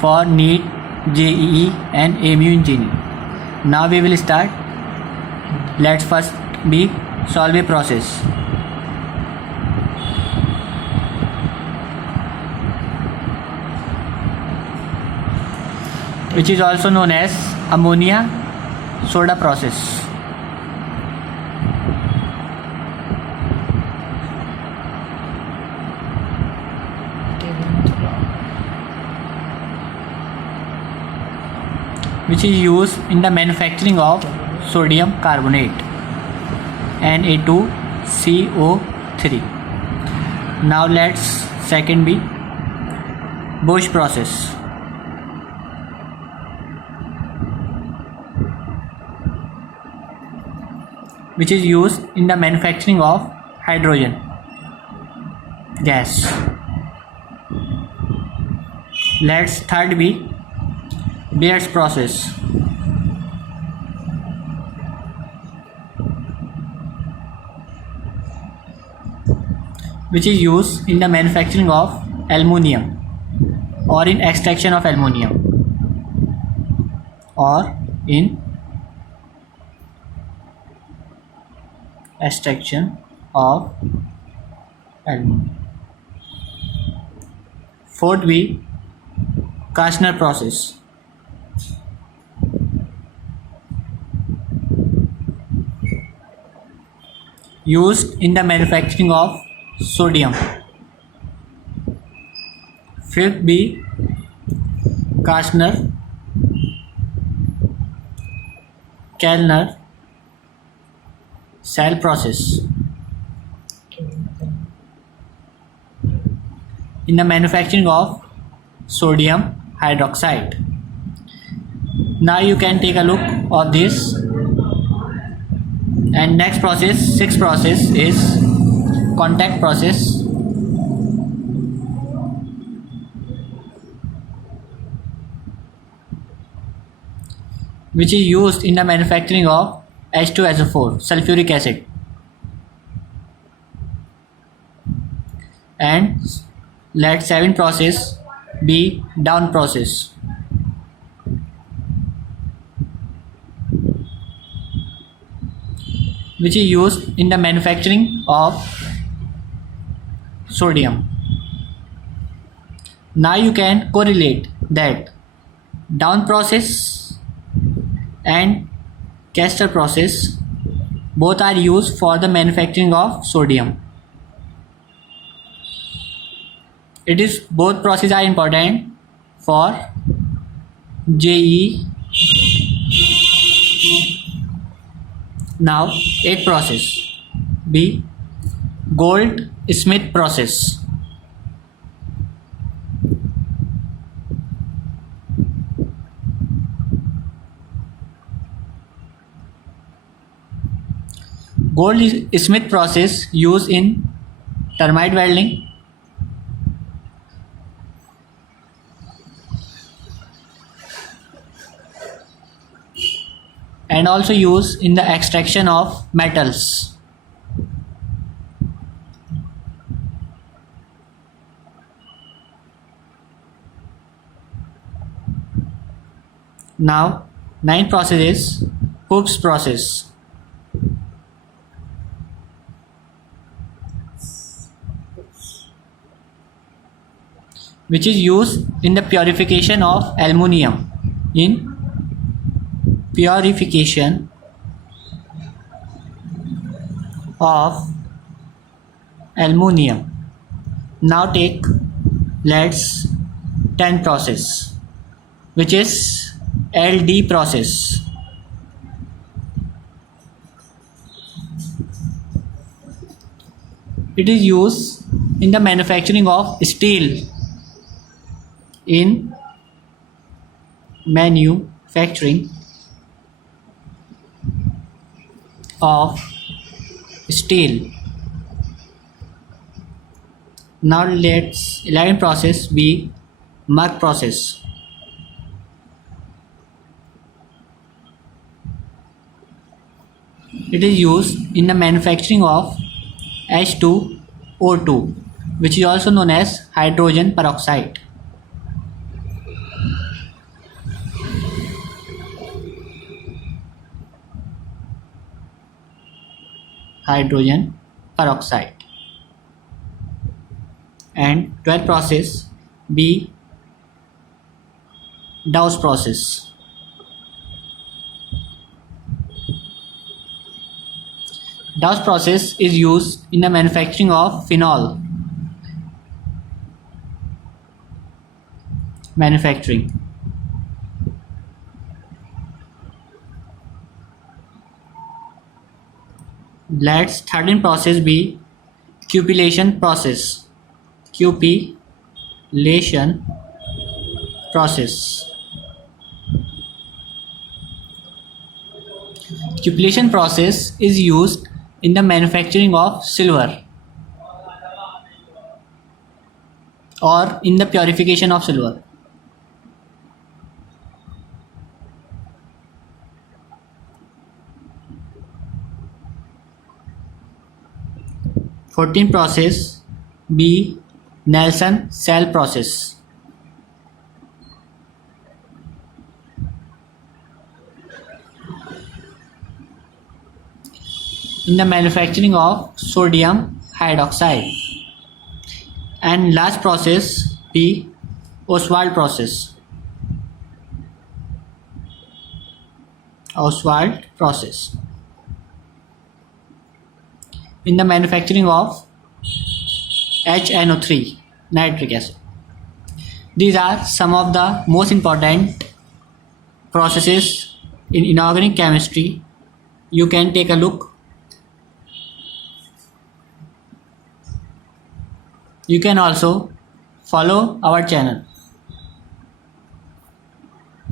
for NEET, JEE and AMU Engineering. Now we will start. Let's first be solve a process. Which is also known as ammonia soda process. Which is used in the manufacturing of sodium carbonate Na2CO3. Now let's second be Bosch process. Which is used in the manufacturing of hydrogen gas. Let's third be Beer's process. Which is used in the manufacturing of aluminium or in extraction of aluminium or in extraction of aluminium. Fourth be Kastner process. Used in the manufacturing of sodium. Fifth be Kastner Kellner cell process. In the manufacturing of sodium hydroxide. Now you can take a look of this. And next process, sixth process is contact process. Which is used in the manufacturing of H2SO4 sulfuric acid. And let seventh process be down process. Which is used in the manufacturing of sodium. Now you can correlate that down process and Kastner process both are used for the manufacturing of sodium. It is both processes are important for JEE. Now, eighth process be Gold-Smith process. Gold-Smith process used in termite welding, and also used in the extraction of metals. Now, ninth process is Hobbs process. Which is used in the purification of aluminium. In purification of aluminium. Now take let's 10th process, which is LD process. It is used in the manufacturing of steel. In manufacturing of steel. Now let's 11th process be Mach process. It is used in the manufacturing of H2O2, which is also known as hydrogen peroxide. hydrogen peroxide. And 12th process B. Dawes process. Dawes process is used in the manufacturing of phenol manufacturing. Let's 13th process be cupellation process. Cupellation process. Cupellation process is used in the manufacturing of silver or in the purification of silver. Fourteenth process B. Nelson cell process. In the manufacturing of sodium hydroxide. And last process B. Ostwald process. Ostwald process. In the manufacturing of HNO3 nitric acid. These are some of the most important processes in inorganic chemistry. You can take a look. You can also follow our channel.